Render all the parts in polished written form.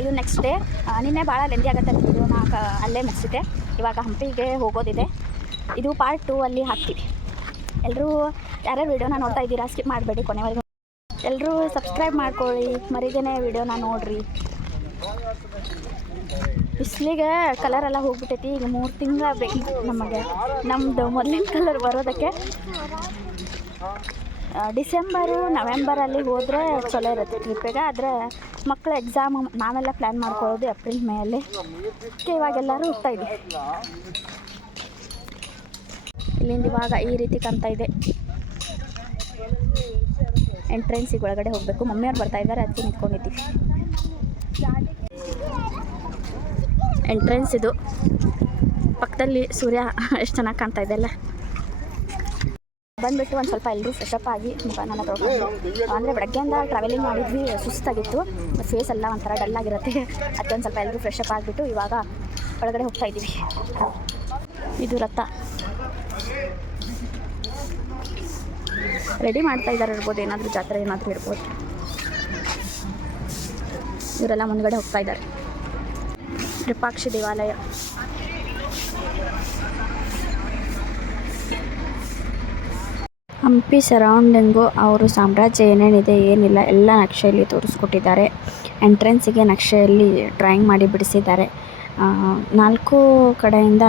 ಇದು next day. ನಿನ್ನೆ ಭಾಳ ಲೆಂದಿ ಆಗುತ್ತೆ ಅಂತ ವಿಡಿಯೋನ ಅಲ್ಲೇ ಮುಗಿಸಿದೆ. ಇವಾಗ ಹಂಪಿಗೆ ಹೋಗೋದಿದೆ. ಇದು ಪಾರ್ಟ್ 2 ಅಲ್ಲಿ ಹಾಕ್ತೀವಿ. ಎಲ್ಲರೂ ಯಾರ್ಯಾರು ವಿಡಿಯೋನ ನೋಡ್ತಾ ಇದ್ದೀರಾ ಸ್ಕಿಪ್ ಮಾಡಬೇಡಿ, ಕೊನೆವರೆಗೂ ಎಲ್ಲರೂ ಸಬ್ಸ್ಕ್ರೈಬ್ ಮಾಡ್ಕೊಳ್ಳಿ, ಮರಿದೇನೆ ವಿಡಿಯೋನ ನೋಡಿರಿ. ಬಿಸಿಲಿಗೆ ಕಲರೆಲ್ಲ ಹೋಗ್ಬಿಟ್ಟೈತಿ. ಈಗ 3 ತಿಂಗಳ ಬೇಕು ನಮಗೆ ನಮ್ಮದು ಮೊದಲಿನ ಕಲರ್ ಬರೋದಕ್ಕೆ. ಡಿಸೆಂಬರು ನವೆಂಬರಲ್ಲಿ ಹೋದರೆ ಚಲೋ ಇರುತ್ತೆ ಟ್ರಿಪ್ಪಿಗೆ. ಆದರೆ ಮಕ್ಕಳ ಎಕ್ಸಾಮ್ ನಾವೆಲ್ಲ ಪ್ಲ್ಯಾನ್ ಮಾಡ್ಕೊಳ್ಳೋದು ಏಪ್ರಿಲ್ ಮೇಯಲ್ಲಿ. ಇವಾಗೆಲ್ಲರೂ ಹೋಗ್ತಾಯಿದ್ದೀವಿ. ಇಲ್ಲಿಂದ ಇವಾಗ ಈ ರೀತಿ ಕಾಣ್ತಾ ಇದೆ. ಎಂಟ್ರೆನ್ಸಿಗೆ ಒಳಗಡೆ ಹೋಗಬೇಕು. ಮಮ್ಮಿಯವ್ರು ಬರ್ತಾಯಿದ್ದಾರೆ, ಅದಕ್ಕೆ ನಿಂತ್ಕೊಂಡಿದ್ದೀವಿ. ಎಂಟ್ರೆನ್ಸ್ ಇದು. ಪಕ್ಕದಲ್ಲಿ ಸೂರ್ಯ ಎಷ್ಟು ಚೆನ್ನಾಗಿ ಕಾಣ್ತಾ ಇದೆ ಅಲ್ಲ. ಬಂದುಬಿಟ್ಟು ಒಂದು ಸ್ವಲ್ಪ ಎಲ್ಲರೂ ಫ್ರೆಶಪ್ ಆಗಿ ಮುಖನೆಲ್ಲ ತೊಗೊಂಡು, ಅಂದರೆ ಬೆಳಗ್ಗೆಯಿಂದ ಟ್ರಾವೆಲಿಂಗ್ ಮಾಡಿದ್ವಿ, ಸುಸ್ತಾಗಿತ್ತು, ಫೇಸ್ ಎಲ್ಲ ಒಂಥರ ಡಲ್ ಆಗಿರುತ್ತೆ. ಅದಕ್ಕೆ ಒಂದು ಸ್ವಲ್ಪ ಎಲ್ಲರೂ ಫ್ರೆಶಪ್ ಆಗಿಬಿಟ್ಟು ಇವಾಗ ಒಳಗಡೆ ಹೋಗ್ತಾ ಇದ್ದೀವಿ. ಇದು ರಥ ರೆಡಿ ಮಾಡ್ತಾ ಇದ್ದಾರೆ ಇರ್ಬೋದು, ಏನಾದರೂ ಜಾತ್ರೆ ಏನಾದರೂ ಇರ್ಬೋದು. ಇವರೆಲ್ಲ ಮುಂದ್ಗಡೆ ಹೋಗ್ತಾ ಇದ್ದಾರೆ. ವಿರೂಪಾಕ್ಷ ದೇವಾಲಯ. ಹಂಪಿ ಸರೌಂಡಿಂಗು ಅವರು ಸಾಮ್ರಾಜ್ಯ ಏನೇನಿದೆ ಏನಿಲ್ಲ ಎಲ್ಲ ನಕ್ಷೆಯಲ್ಲಿ ತೋರಿಸ್ಕೊಟ್ಟಿದ್ದಾರೆ. ಎಂಟ್ರೆನ್ಸಿಗೆ ನಕ್ಷೆಯಲ್ಲಿ ಡ್ರಾಯಿಂಗ್ ಮಾಡಿ ಬಿಡಿಸಿದ್ದಾರೆ. 4 ಕಡೆಯಿಂದ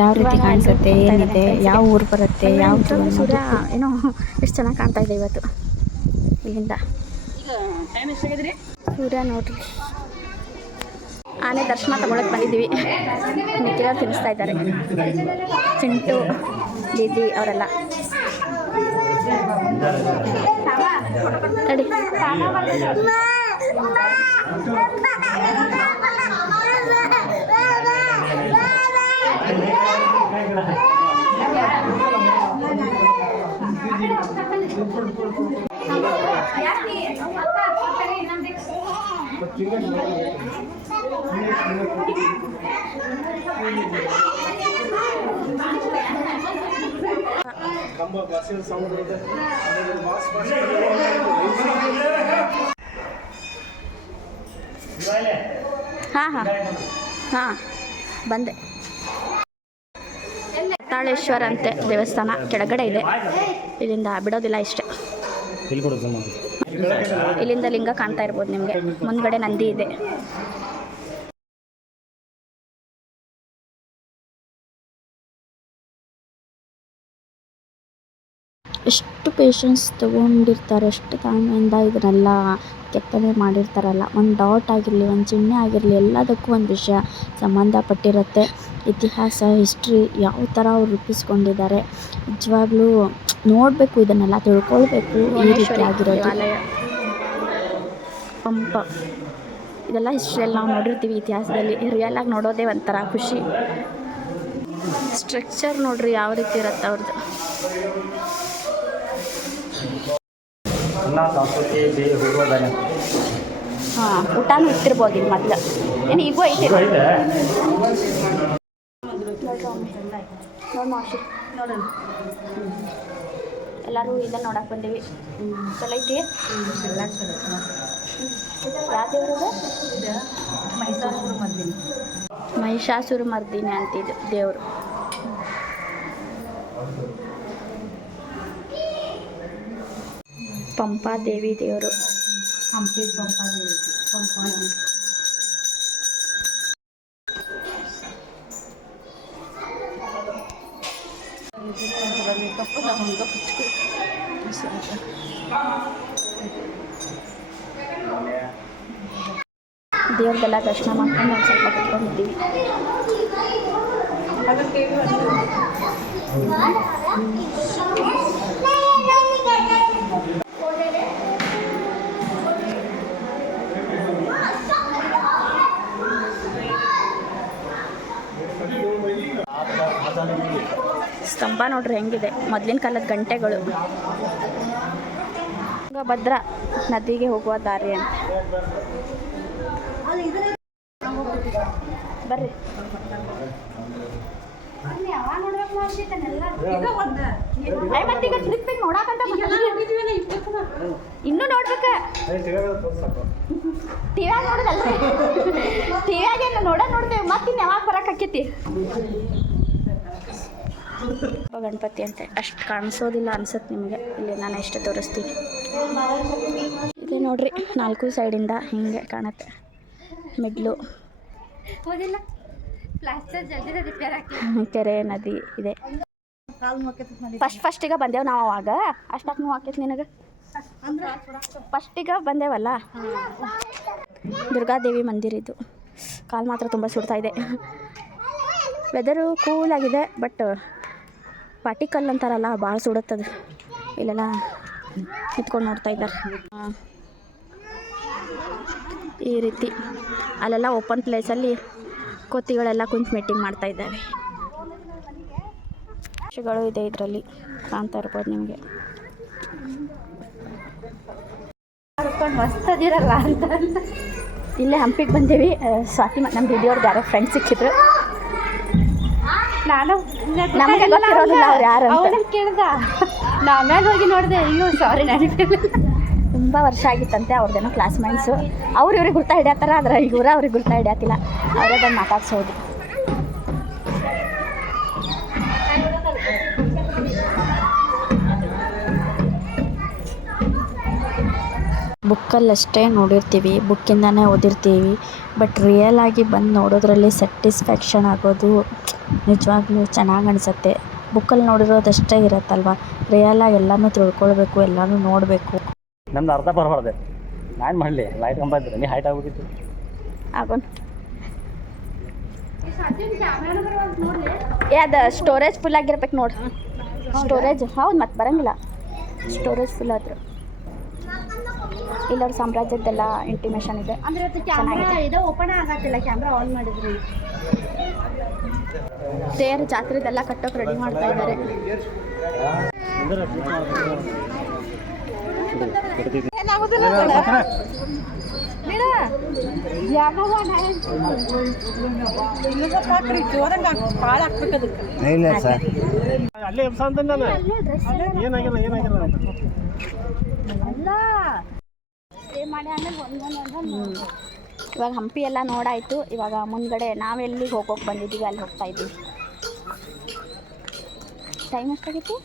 ಯಾವ ರೀತಿ ಕಾಣಿಸುತ್ತೆ, ಏನಿದೆ, ಯಾವ ಊರು ಬರುತ್ತೆ, ಯಾವುದು ಸೂರ್ಯ ಏನೋ ಎಷ್ಟು ಚೆನ್ನಾಗಿ ಕಾಣ್ತಾ ಇದೆ ಇವತ್ತು. ಇಲ್ಲಿಂದ ಸೂರ್ಯ ನೋಡ್ರಿ. ಆನೆ ದರ್ಶನ ತಗೊಳಕ್ಕೆ ಬಂದಿದ್ದೀವಿ. ಮಿಕ್ಕಿರೋರು ತಿನ್ನಿಸ್ತಾ ಇದ್ದಾರೆ. ಚಿಂಟು, ದೀದಿ ಅವರೆಲ್ಲ ತಡಿ. ಹಾಂ ಬಂದೆ. ತಾಳೇಶ್ವರ ಅಂತೆ ದೇವಸ್ಥಾನ ಕೆಳಗಡೆ ಇದೆ. ಇಲ್ಲಿಂದ ಬಿಡೋದಿಲ್ಲ ಇಷ್ಟೇ. ಇಲ್ಲಿಂದ ಲಿಂಗ ಕಾಣ್ತಾ ಇರ್ಬೋದು ನಿಮಗೆ. ಮುಂದ್ಗಡೆ ನಂದಿ ಇದೆ. ಎಷ್ಟು ಪೇಷನ್ಸ್ ತೊಗೊಂಡಿರ್ತಾರೆ, ಎಷ್ಟು ತಾಳ್ಮೆಯಿಂದ ಇದನ್ನೆಲ್ಲ ಕೆತ್ತನೆ ಮಾಡಿರ್ತಾರಲ್ಲ. ಒಂದು ಡಾಟ್ ಆಗಿರಲಿ, ಒಂದು ಚಿಹ್ನೆ ಆಗಿರಲಿ, ಎಲ್ಲದಕ್ಕೂ ಒಂದು ವಿಷಯ ಸಂಬಂಧಪಟ್ಟಿರುತ್ತೆ. ಇತಿಹಾಸ, ಹಿಸ್ಟ್ರಿ ಯಾವ ಥರ ಅವ್ರು ರೂಪಿಸ್ಕೊಂಡಿದ್ದಾರೆ. ನಿಜವಾಗ್ಲೂ ನೋಡಬೇಕು, ಇದನ್ನೆಲ್ಲ ತಿಳ್ಕೊಳ್ಬೇಕು. ಈ ರೀತಿ ಆಗಿರೋದು ಪಂಪ ಇದೆಲ್ಲ ಹಿಸ್ಟ್ರಿಯಲ್ಲಿ ನಾವು ನೋಡಿರ್ತೀವಿ, ಇತಿಹಾಸದಲ್ಲಿ. ರಿಯಲ್ ಆಗಿ ನೋಡೋದೇ ಒಂಥರ ಖುಷಿ. ಸ್ಟ್ರಕ್ಚರ್ ನೋಡ್ರಿ ಯಾವ ರೀತಿ ಇರುತ್ತೆ ಅವ್ರದ್ದು. ಹಾಂ, ಊಟನೂ ಇಟ್ಟಿರ್ಬೋದು ಇಲ್ಲಿ ಮೊದಲು. ಏನು ಈಗೂ ಐತಿ ನೋಡೋಣ. ಎಲ್ಲರೂ ಇದನ್ನು ನೋಡಕ್ಕೆ ಬಂದೀವಿ. ಚಲೋ ಐತಿ. ಯಾವ ದೇವ್ರದು? ಮಹಿಷಾಸುರ ಮರ್ದಿನಿ ಅಂತಿದ್ದು ದೇವರು. ಪಂಪಾದೇವಿ ದೇವರು. ಹಂಪಿ ಪಂಪಾದೇವಿ. ದೇವ್ರದೆಲ್ಲ ದರ್ಶನ ಮಾಡ್ಕೊಂಡು ಒಂದು ಸ್ವಲ್ಪ ಕುತ್ಕೊಂಡಿದ್ದೀವಿ. ಸ್ತಂಭ ನೋಡ್ರಿ ಹೆಂಗಿದೆ, ಮೊದಲಿನ ಕಾಲದ ಗಂಟೆಗಳು. ತುಂಗಭದ್ರಾ ನದಿಗೆ ಹೋಗುವ ದಾರಿ ಅಂತ. ಬರ್ರಿ. ಟ್ರಿಪ್ಪಿಗೆ ನೋಡಾಕಂತ ಇನ್ನೂ ನೋಡ್ಬೇಕ ಟಿವ್ಯಾಗ ನೋಡೋದಲ್ಲ ಟಿವ್ಯಾಗೇನು ನೋಡ್ತೇವೆ ಮತ್ತಿನ್ನು ಯಾವಾಗ ಬರೋಕ್ಕಾಕೈತಿ ಗಣಪತಿ ಅಂತ ಅಷ್ಟು ಕಾಣಿಸೋದಿಲ್ಲ ಅನ್ಸುತ್ತೆ ನಿಮಗೆ. ಇಲ್ಲಿ ನಾನು ಎಷ್ಟು ತೋರಿಸ್ತೀನಿ. ಇದೆ ನೋಡ್ರಿ 4 ಸೈಡಿಂದ ಹಿಂಗೆ ಕಾಣುತ್ತೆ. ಮಿಡ್ಲು ಕೆರೆ ನದಿ ಇದೆ. ಫಸ್ಟಿಗೆ ಬಂದೇವು ನಾವು ಅವಾಗ. ಅಷ್ಟಾಗಿ ನೋವು ಆಕೈತಿ ನಿನಗೆ? ಫಸ್ಟಿಗೆ ಬಂದೇವಲ್ಲ, ದುರ್ಗಾದೇವಿ ಮಂದಿರ ಇದು. ಕಾಲು ಮಾತ್ರ ತುಂಬ ಸುಡ್ತಾ ಇದೆ. ವೆದರು ಕೂಲಾಗಿದೆ, ಬಟ್ ಪಾಟಿಕಲ್ ಅಂತಾರಲ್ಲ ಭಾಳ ಸುಡುತ್ತದು. ಇಲ್ಲೆಲ್ಲ ನಿಂತ್ಕೊಂಡು ನೋಡ್ತಾ ಇದ್ದಾರೆ ಈ ರೀತಿ. ಅಲ್ಲೆಲ್ಲ ಓಪನ್ ಪ್ಲೇಸಲ್ಲಿ ಕೋತಿಗಳೆಲ್ಲ ಕುಂತು ಮೀಟಿಂಗ್ ಮಾಡ್ತಾ ಇದ್ದಾವೆ. ಪಕ್ಷಿಗಳು ಇದೆ ಇದರಲ್ಲಿ, ಕಾಣ್ತಾ ಇರ್ಬೋದು ನಿಮಗೆ. ಮಸ್ತದಿರಲ್ಲ ಅಂತ ಇಲ್ಲೇ ಹಂಪಿಗೆ ಬಂದೇವಿ. ಸ್ವಾತಿ ನಮ್ಮ ದೀದಿಯವ್ರಿಗೆ ಯಾರೋ ಫ್ರೆಂಡ್ಸ್ ಸಿಕ್ಕಿದ್ರು. ನಾನು ನಮಗೆ ಗೊತ್ತಿರೋದಿಲ್ಲ ಅವ್ರು ಯಾರು ಅಂತ ಕೇಳ್ದ. ಆಮೇಲೆ ಹೋಗಿ ನೋಡಿದೆ, ಅಯ್ಯೋ ಸಾರಿ ನೆನಪಿಲ್ಲ. ತುಂಬ ವರ್ಷ ಆಗಿತ್ತಂತೆ ಅವ್ರದ್ದೇನೋ ಕ್ಲಾಸ್ಮೇಟ್ಸು. ಅವ್ರು ಇವ್ರಿಗೆ ಗುರ್ತಾ ಹಿಡಿಯತ್ತಾರ, ಆದ್ರೆ ಇವ್ರು ಅವ್ರಿಗೆ ಗುರ್ತಾ ಹಿಡಿಯತ್ತಿಲ್ಲ. ಅವರೇ ಬಂದು ಮಾತಾಡ್ಸೋದು. ಬುಕ್ಕಲ್ಲಷ್ಟೇ ನೋಡಿರ್ತೀವಿ, ಬುಕ್ಕಿಂದನೇ ಓದಿರ್ತೀವಿ. ಬಟ್ ರಿಯಲ್ ಆಗಿ ಬಂದು ನೋಡೋದ್ರಲ್ಲಿ ಸ್ಯಾಟಿಸ್ಫ್ಯಾಕ್ಷನ್ ಆಗೋದು ನಿಜವಾಗ್ಲೂ ಚೆನ್ನಾಗಿ ಅನಿಸುತ್ತೆ. ಬುಕ್ಕಲ್ಲಿ ನೋಡಿರೋದಷ್ಟೇ ಇರುತ್ತಲ್ವ, ರಿಯಲಾಗಿ ಎಲ್ಲನೂ ತಿಳ್ಕೊಳ್ಬೇಕು, ಎಲ್ಲನೂ ನೋಡಬೇಕು. ನಮ್ದು ಅರ್ಧ ಬರಬಾರ್ದೆ, ನಾನು ಮಾಡಲಿ ಲೈಟ್ ಕಂಬ ಇದ್ರೆ ನೀ ಹೈಟ್ ಆಗೋಗಿತ್ತು ಆಗೋಣ. ಅದು ಸ್ಟೋರೇಜ್ ಫುಲ್ ಆಗಿರ್ಬೇಕು ನೋಡಿ. ಸ್ಟೋರೇಜ್ ಹೌದು, ಮತ್ತೆ ಬರೋಂಗಿಲ್ಲ. ಸ್ಟೋರೇಜ್ ಫುಲ್ ಆದ್ರೆ ಇಲ್ಲವ್ರ ಸಾಮ್ರಾಜ್ಯದ್ದೆಲ್ಲ ಇಂಟಿಮೇಷನ್ ಇದೆ. ಚೆನ್ನಾಗಿದೆ. ಓಪನ್ ಆಗತ್ತಿಲ್ಲ, ಕ್ಯಾಮ್ರಾ ಆನ್ ಮಾಡಿದ್ರಿ. ತೇರು ಜಾತ್ರೆದೆಲ್ಲ ಕಟ್ಟೋಕೆ ರೆಡಿ ಮಾಡ್ತಾ ಇದ್ದಾರೆ. ಇವಾಗ ಹಂಪಿ ಎಲ್ಲ ನೋಡಾಯ್ತು. ಇವಾಗ ಮುಂದ್ಗಡೆ ನಾವೆಲ್ಲಿಗೆ ಹೋಗೋಕೆ ಬಂದಿದ್ದೀವಿ ಅಲ್ಲಿ ಹೋಗ್ತಾ ಇದ್ದೀವಿ. ಟೈಮ್ ಎಷ್ಟಾಗಿತ್ತು?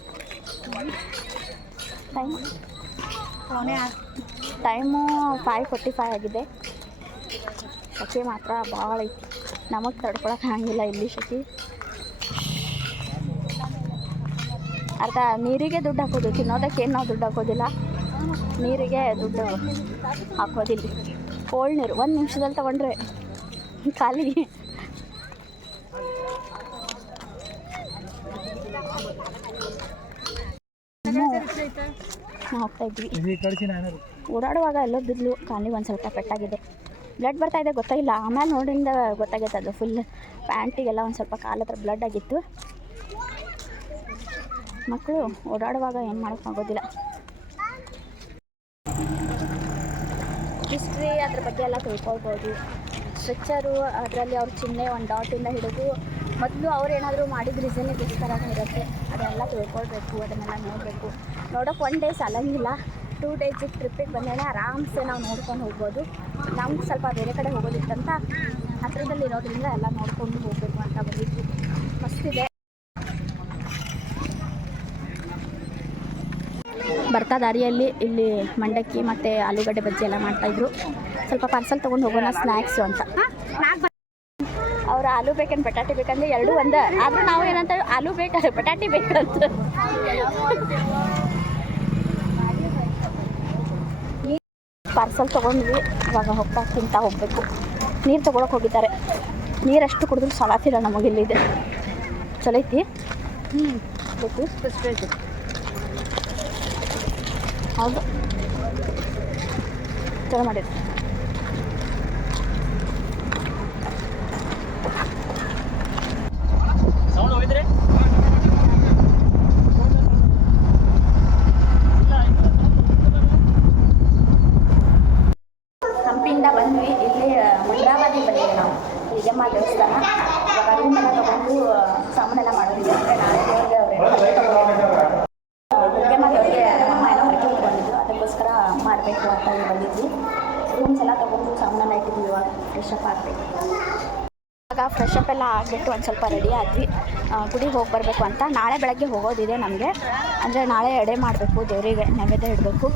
ಟೈಮು 5:45 ಆಗಿದೆ. ಶೆಕೆ ಮಾತ್ರ ಭಾಳ ಐತಿ, ನಮಗೆ ತಡ್ಕೊಳಕ್ಕೆ ಆಗಂಗಿಲ್ಲ ಇಲ್ಲಿ ಶೆಕೆ. ಅರ್ಧ ನೀರಿಗೆ ದುಡ್ಡು ಹಾಕೋದು, ತಿನ್ನೋದಕ್ಕೆ ಏನು ನಾವು ದುಡ್ಡು ಹಾಕೋದಿಲ್ಲ, ನೀರಿಗೆ ದುಡ್ಡು ಹಾಕೋದಿಲ್ಲ. ಕೋಲ್ಡ್ ನೀರು 1 ನಿಮಿಷದಲ್ಲಿ ತೊಗೊಂಡ್ರೆ ಖಾಲಿ. ನಾವು ಹೋಗ್ತಾ ಇದ್ವಿ, ಓಡಾಡುವಾಗ ಎಲ್ಲೋ ಬಿದ್ಲು, ಕಾಲಿಗೆ ಒಂದು ಸ್ವಲ್ಪ ಪೆಟ್ಟಾಗಿದೆ. ಬ್ಲಡ್ ಬರ್ತಾ ಇದೆ ಗೊತ್ತಾಗಿಲ್ಲ, ಆಮೇಲೆ ನೋಡಿಂದ ಗೊತ್ತಾಗೈತೆ. ಅದು ಫುಲ್ ಪ್ಯಾಂಟಿಗೆಲ್ಲ ಒಂದು ಸ್ವಲ್ಪ ಕಾಲ ಹತ್ರ ಬ್ಲಡ್ ಆಗಿತ್ತು. ಮಕ್ಕಳು ಓಡಾಡುವಾಗ ಏನು ಮಾಡೋಕ್ಕಾಗೋದಿಲ್ಲ. ಹಿಸ್ಟ್ರಿ ಅದ್ರ ಬಗ್ಗೆ ಎಲ್ಲ ತಿಳ್ಕೊಳ್ಬೋದು. ಸ್ಟ್ರಕ್ಚರು ಅದರಲ್ಲಿ ಅವ್ರ ಚಿಹ್ನೆ ಒಂದು ಡಾಟಿಂದ ಹಿಡಿದು ಮೊದಲು ಅವ್ರು ಏನಾದರೂ ಮಾಡಿದ ರೀಸನ್ನಿಗೋಸ್ಕರನೇ ಇರುತ್ತೆ. ಅದೆಲ್ಲ ತಿಳ್ಕೊಳ್ಬೇಕು, ಅದನ್ನೆಲ್ಲ ನೋಡಬೇಕು. ನೋಡೋಕೆ 1 ಡೇ ಸಾಲಂಗಿಲ್ಲ, 2 ಡೇಸ್ ಟ್ರಿಪ್ಪಿಗೆ ಬಂದೇನೆ ಆರಾಮ್ಸೆ ನಾವು ನೋಡ್ಕೊಂಡು ಹೋಗ್ಬೋದು. ನಮ್ಗೆ ಸ್ವಲ್ಪ ಬೇರೆ ಕಡೆ ಹೋಗೋದಿತ್ತಂತ ಹತ್ತಿರದಲ್ಲಿ ಇರೋದ್ರಿಂದ ಎಲ್ಲ ನೋಡ್ಕೊಂಡು ಹೋಗಬೇಕು ಅಂತ ಬಂದಿದ್ವಿ. ಮಸ್ತಿದೆ. ಬರ್ತಾ ದಾರಿಯಲ್ಲಿ ಇಲ್ಲಿ ಮಂಡಕ್ಕಿ ಮತ್ತು ಆಲೂಗಡ್ಡೆ ಬಜ್ಜಿ ಎಲ್ಲ ಮಾಡ್ತಾಯಿದ್ರು. ಸ್ವಲ್ಪ ಪಾರ್ಸಲ್ ತೊಗೊಂಡು ಹೋಗೋಣ ಸ್ನ್ಯಾಕ್ಸು ಅಂತ. ಅವ್ರು ಆಲೂ ಬೇಕೇನು ಬಟಾಟೆ ಬೇಕಂದ್ರೆ ಎರಡೂ ಒಂದೇ. ಆದರೂ ನಾವು ಏನಂತ ಆಲೂ ಬೇಕಾದ್ರೆ ಬಟಾಟೆ ಬೇಕಂತ. ಪಾರ್ಸಲ್ ತೊಗೊಂಡ್ವಿ, ಇವಾಗ ಹೋಗ್ತಾ ತಿಂತಾ ಹೋಗಬೇಕು. ನೀರು ತೊಗೊಳಕ್ಕೆ ಹೋಗಿದ್ದಾರೆ. ನೀರಷ್ಟು ಕುಡಿದ್ರು ಸಾಲಾತಿಲ್ಲ ನಮಗಿಲ್ಲಿದೆ. ಚಲೋ ಐತಿ. ಬೇಕು ಸ್ಪೆಷಲ್ ಹೌದು, ಚಲೋ ಮಾಡಿದ್ರು. ಹಂಪಿಯಿಂದ ಬಂದ್ವಿ. ಇಲ್ಲಿ ಮಂಡ್ರಾಬಾದಿಗೆ ಬಂದಿವಿ ನಾವು, ಈಗಮ್ಮ ದೇವಸ್ಥಾನ. ಇವಾಗ ರೂಮೆಲ್ಲ ತೊಗೊಂಡು ಸಾಮಾನೆಲ್ಲ ಮಾಡೋದಿದೆ. ಅಂದರೆ ನಾಳೆ ದೇವ್ರಿಗೆ ಅವ್ರೇನೋ ಹೊರಗೆ ತೊಗೊಂಡಿದ್ದೆ. ರೂಮ್ಸ್ ಎಲ್ಲ ತೊಗೊಂಡು ಸಾಮಾನೆಲ್ಲ ಇಟ್ಟಿದ್ದೀವಿ. ಇವಾಗ ಫ್ರೆಶ್ ಅಪ್ ಆಗಬೇಕು. ಇವಾಗ ಫ್ರೆಶ್ ಅಪ್ ಎಲ್ಲ ಆಗಿಬಿಟ್ಟು ಒಂದು ಸ್ವಲ್ಪ ರೆಡಿ ಆದ್ವಿ. ಗುಡಿಗೆ ಹೋಗಿ ಬರಬೇಕು ಅಂತ. ನಾಳೆ ಬೆಳಗ್ಗೆ ಹೋಗೋದಿದೆ ನಮಗೆ. ಅಂದರೆ ನಾಳೆ ಎಡೆ ಮಾಡಬೇಕು, ದೇವರಿಗೆ ನೈವೇದ್ಯ ಇಡಬೇಕು,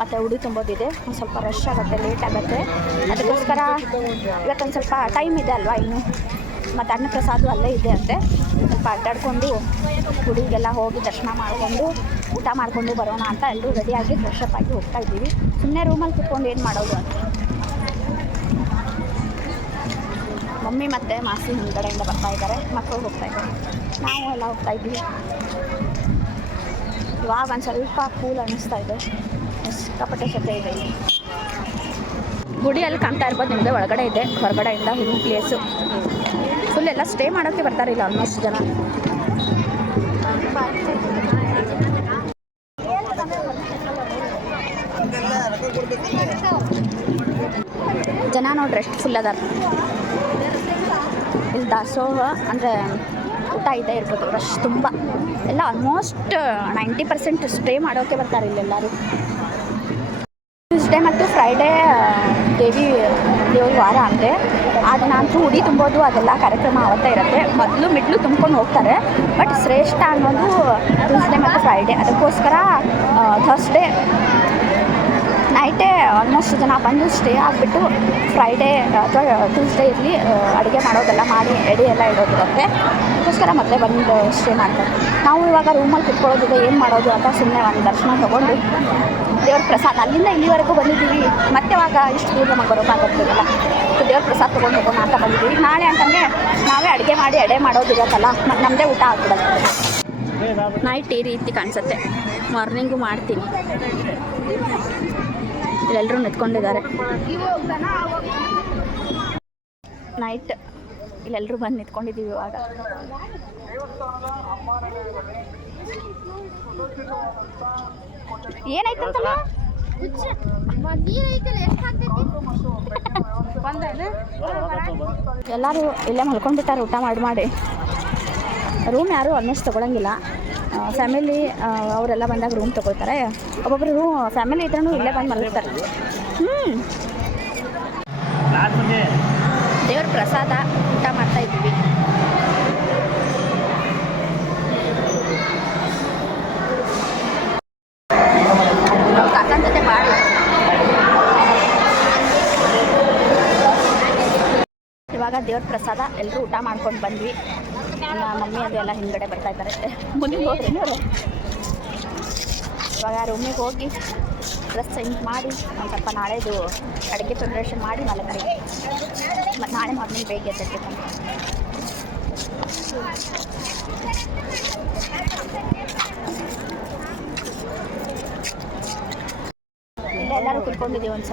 ಮತ್ತು ಉಡಿ ತುಂಬೋದಿದೆ. ಒಂದು ಸ್ವಲ್ಪ ರಶ್ ಆಗುತ್ತೆ, ಲೇಟ್ ಆಗುತ್ತೆ. ಅದಕ್ಕೋಸ್ಕರ ಇವತ್ತೊಂದು ಸ್ವಲ್ಪ ಟೈಮ್ ಇದೆ ಅಲ್ವಾ ಇನ್ನು. ಮತ್ತು ಅನ್ನ ಪ್ರಸಾದ ಅಲ್ಲೇ ಇದೆ ಅಂತೆ. ಸ್ವಲ್ಪ ಅಡ್ಡಾಡ್ಕೊಂಡು ಗುಡಿಗೆಲ್ಲ ಹೋಗಿ ದರ್ಶನ ಮಾಡಿಕೊಂಡು ಊಟ ಮಾಡಿಕೊಂಡು ಬರೋಣ ಅಂತ ಎಲ್ಲರೂ ರೆಡಿಯಾಗಿ ಫ್ರೆಶ್ ಅಪ್ ಆಗಿ ಹೋಗ್ತಾ ಇದ್ದೀವಿ. ಸುಮ್ಮನೆ ರೂಮಲ್ಲಿ ಕುತ್ಕೊಂಡು ಏನು ಮಾಡೋದು ಅಂತ. ಮಮ್ಮಿ ಮತ್ತು ಮಾಸಿ ಹಿಂದ್ಗಡೆಯಿಂದ ಬರ್ತಾ ಇದ್ದಾರೆ, ಮಕ್ಕಳು ಹೋಗ್ತಾ ಇದ್ದಾರೆ, ನಾವು ಎಲ್ಲ ಹೋಗ್ತಾ ಇದ್ದೀವಿ. ಇವಾಗ ಒಂದು ಸ್ವಲ್ಪ ಕೂಲ್ ಅನ್ನಿಸ್ತಾ ಇದೆ. ಸಿಕ್ಕಾಪಟ್ಟೆ ಶೆಕೆ ಇದೆ. ಗುಡಿಯಲ್ಲಿ ಕಾಣ್ತಾ ಇರ್ಬೋದು ನಿಮಗೆ, ಒಳಗಡೆ ಇದೆ, ಹೊರಗಡೆಯಿಂದ ಹಿಂಗೆ ಪ್ಲೇಸು ಫುಲ್ ಎಲ್ಲ ಸ್ಟೇ ಮಾಡೋಕ್ಕೆ ಬರ್ತಾರಿಲ್ಲ ಆಲ್ಮೋಸ್ಟ್ ಜನ. ಜನ ನೋಡ್ರಿ ಎಷ್ಟು ಫುಲ್ ಅದಾರ. ಇಲ್ಲಿ ದಾಸೋಹ ಅಂದರೆ ಊಟ ಇದೆ ಇರ್ಬೋದು, ರಶ್ ತುಂಬ. ಎಲ್ಲ ಆಲ್ಮೋಸ್ಟ್ 90% ಸ್ಟೇ ಮಾಡೋಕ್ಕೆ ಬರ್ತಾರೆ ಇಲ್ಲೆಲ್ಲರೂ. ಟ್ಯೂಸ್ಡೇ ಮತ್ತು ಫ್ರೈಡೇ ದೇವ್ರ ವಾರ ಅಂದರೆ ಆ ದಿನ ಅಂತೂ ಉಡಿ ತುಂಬೋದು ಅದೆಲ್ಲ ಕಾರ್ಯಕ್ರಮ ಅವತ್ತೇ ಇರುತ್ತೆ. ಮೊದಲು ಮಿಡ್ಲು ತುಂಬ್ಕೊಂಡು ಹೋಗ್ತಾರೆ, ಬಟ್ ಶ್ರೇಷ್ಠ ಅನ್ನೋದು ಟ್ಯೂಸ್ಡೇ ಮತ್ತು ಫ್ರೈಡೇ. ಅದಕ್ಕೋಸ್ಕರ ಥರ್ಸ್ಡೇ ನೈಟೇ ಆಲ್ಮೋಸ್ಟ್ ಜನ ಬಂದು ಸ್ಟೇ ಆಗಿಬಿಟ್ಟು ಫ್ರೈಡೇ ಅಥವಾ ಟ್ಯೂಸ್ಡೇ ಇರಲಿ ಅಡುಗೆ ಮಾಡೋದೆಲ್ಲ ಮಾಡಿ ಎಡೆ ಎಲ್ಲ ಇಡೋದಿರುತ್ತೆ. ಅದಕ್ಕೋಸ್ಕರ ಮೊದಲೇ ಬಂದು ಸ್ಟೇ ಮಾಡ್ತಾರೆ. ನಾವು ಇವಾಗ ರೂಮಲ್ಲಿ ಕುತ್ಕೊಳ್ಳೋದಿದೆ, ಏನು ಮಾಡೋದು ಅಂತ ಸುಮ್ಮನೆ ಒಂದು ದರ್ಶನ ತೊಗೊಂಡು ದೇವ್ರ ಪ್ರಸಾದ ಅಲ್ಲಿಂದ ಇಲ್ಲಿವರೆಗೂ ಬಂದಿದ್ದೀವಿ. ಮತ್ತೆ ಅವಾಗ ಇಷ್ಟು ದೂರ ನಮಗೆ ಬರೋಕ್ಕಾಗತ್ತಲ್ಲ, ದೇವ್ರ ಪ್ರಸಾದ ತೊಗೊಂಡು ಹೋಗೋಣ ಅಂತ ಬಂದಿದ್ದೀವಿ. ನಾಳೆ ಅಂತಂದರೆ ನಾವೇ ಅಡುಗೆ ಮಾಡಿ ಎಡೆ ಮಾಡೋದಿರತ್ತಲ್ಲ, ಮತ್ತು ನಮ್ಮದೇ ಊಟ ಆಗ್ಬಿಡುತ್ತೆ. ನೈಟ್ ಈ ರೀತಿ ಕಾಣಿಸುತ್ತೆ. ಮಾರ್ನಿಂಗು ಮಾಡ್ತೀನಿ. ಇಲ್ಲೆಲ್ಲರೂ ನಿಂತ್ಕೊಂಡಿದ್ದಾರೆ. ನೈಟ್ ಇಲ್ಲೆಲ್ಲರೂ ಬಂದು ನಿಂತ್ಕೊಂಡಿದ್ದೀವಿ. ಇವಾಗ ಏನಾಯ್ತಂತಲ್ಲ ಎಲ್ಲರೂ ಇಲ್ಲೇ ಮಲ್ಕೊಂಡ್ಬಿಟ್ಟಾರೆ ಊಟ ಮಾಡಿ. ರೂಮ್ ಯಾರೂ ಆಲ್ಮೋಸ್ಟ್ ತೊಗೊಳಂಗಿಲ್ಲ. ಫ್ಯಾಮಿಲಿ ಅವರೆಲ್ಲ ಬಂದಾಗ ರೂಮ್ ತೊಗೊಳ್ತಾರೆ. ಒಬ್ಬೊಬ್ಬರು ಫ್ಯಾಮಿಲಿ ಇದ್ರೂ ಇಲ್ಲೇ ಬಂದು ಮಲಗ್ತಾರೆ. ದೇವ್ರ ಪ್ರಸಾದ ಊಟ ಮಾಡ್ತಾ ಇದ್ದೀವಿ. ಕಾಕನ ಜೊತೆ ಮಾಡಿ ಇವಾಗ ದೇವ್ರ ಪ್ರಸಾದ ಎಲ್ಲರೂ ಊಟ ಮಾಡ್ಕೊಂಡು ಬಂದ್ವಿ. ಮಮ್ಮಿ ಅದು ಎಲ್ಲ ಹಿಂದ್ಗಡೆ ಬರ್ತಾ ಇದ್ದಾರೆ. ಮುಂದೆ ಹೋಗ್ರಿ ಅವರು. ಇವಾಗ ರೂಮಿಗೆ ಹೋಗಿ ಡ್ರೆಸ್ ಚೇಂಜ್ ಮಾಡಿ ಒಂದು ಸ್ವಲ್ಪ ನಾಳೆದು ಅಡುಗೆ ಪ್ರಿಪ್ರೇಷನ್ ಮಾಡಿ ಮಲಗ್ರಿ. ಮತ್ತು ನಾಳೆ ಮಾರ್ನಿಂಗ್ ಬೇಗ ಎದ್ದಿರ್ಬೇಕಂತ. ಇಲ್ಲೇ ಎಲ್ಲರೂ ಕುತ್ಕೊಂಡಿದ್ದೀವಿ. ಒಂದು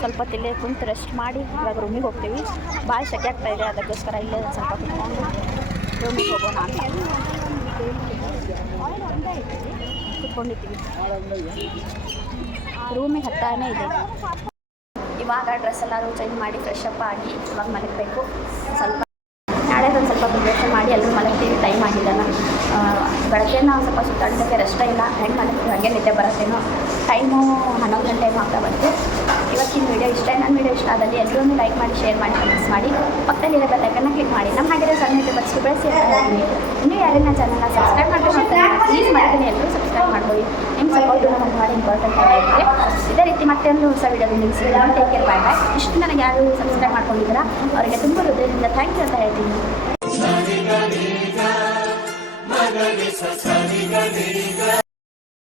ಸ್ವಲ್ಪ ತಿಲ್ಲೇ ಕುಂತು ರೆಸ್ಟ್ ಮಾಡಿ ಇವಾಗ ರೂಮಿಗೆ ಹೋಗ್ತೀವಿ. ಭಾಳ ಸೆಕೆ ಆಗ್ತಾ ಇದೆ, ಅದಕ್ಕೋಸ್ಕರ ಇಲ್ಲೇ ಒಂದು ಸ್ವಲ್ಪ ಕುತ್ಕೊಂಡು ರೂಮಿಗೆ ಹೋಗೋಣ ಅಂತ ಕುತ್ಕೊಂಡಿದ್ದೀವಿ. ರೂಮಿಗೆ ಹತ್ತಾನೇ ಇದೆ. ಇವಾಗ ಡ್ರೆಸ್ ಎಲ್ಲರೂ ಚೇಂಜ್ ಮಾಡಿ ಫ್ರೆಶ್ ಅಪ್ ಆಗಿ ಇವಾಗ ಮಲಗಬೇಕು. ಸ್ವಲ್ಪ ನಾಳೆ ಒಂದು ಸ್ವಲ್ಪ ಪ್ರಿಪ್ರೇಷನ್ ಮಾಡಿ ಎಲ್ಲರೂ ಮಲಗ್ತೀವಿ. ಟೈಮ್ ಆಗಿದ್ದಲ್ಲ, ಬೆಳಗ್ಗೆ ನಾವು ಸ್ವಲ್ಪ ಸುತ್ತಾಡೋದಕ್ಕೆ ರೆಸ್ಟೇ ಇಲ್ಲ. ಹೆಂಗೆ ಮಲಗ್ತೀವಿ ಹಾಗೆ ನಿದ್ದೆ ಬರುತ್ತೇನೋ. ಟೈಮು 11 ಗಂಟೆ ಆಗ್ತಾ ಬಂತು. ಇವತ್ತಿನ ವೀಡಿಯೋ ಇಷ್ಟ. ನನ್ನ ವೀಡಿಯೋ ಇಷ್ಟ ಆದಲ್ಲಿ ಎಲ್ಲರೂ ಲೈಕ್ ಮಾಡಿ, ಶೇರ್ ಮಾಡಿ, ಕಮೆಂಟ್ಸ್ ಮಾಡಿ, ಪಕ್ಕದಲ್ಲಿರೋ ಬೆಲ್ಲೈಕನ್ನ ಕ್ಲಿಕ್ ಮಾಡಿ. ನಮ್ಮ ಹಾಗೆ ಸಣ್ಣ ಯೂಟ್ಯೂಬರ್ಸ್ಗೆ ಬೆಳೆಸಿ ಇನ್ನೂ ಯಾರನ್ನ ಚಾನಲ್ನ ಸಬ್ಸ್ಕ್ರೈಬ್ ಮಾಡ್ಕೊಂಡು ಪ್ಲೀಸ್ ಮಾಡ್ತೀನಿ. ಎಲ್ಲರೂ ಸಬ್ಸ್ಕ್ರೈಬ್ ಮಾಡ್ಬೋದು. ನಿಮ್ಮ ಸಪೋರ್ಟು ನಮಗೆ ಭಾಳ ಇಂಪಾರ್ಟೆಂಟ್ ಆಗಿರುತ್ತೆ. ಇದೇ ರೀತಿ ಮತ್ತೆ ಒಂದು ಹೊಸ ವೀಡಿಯೋದಲ್ಲಿ ನಿಲ್ಲಿಸಿ. ಟೇಕ್ ಕೇರ್, ಬಾಯ್ ಬಾಯ್. ಇಷ್ಟು ನನಗೆ ಯಾರು ಸಬ್ಸ್ಕ್ರೈಬ್ ಮಾಡ್ಕೊಂಡಿದ್ದೀರಾ ಅವರಿಗೆ ತುಂಬ ಹೃದಯದಿಂದ ಥ್ಯಾಂಕ್ ಯು ಅಂತ ಹೇಳ್ತೀನಿ.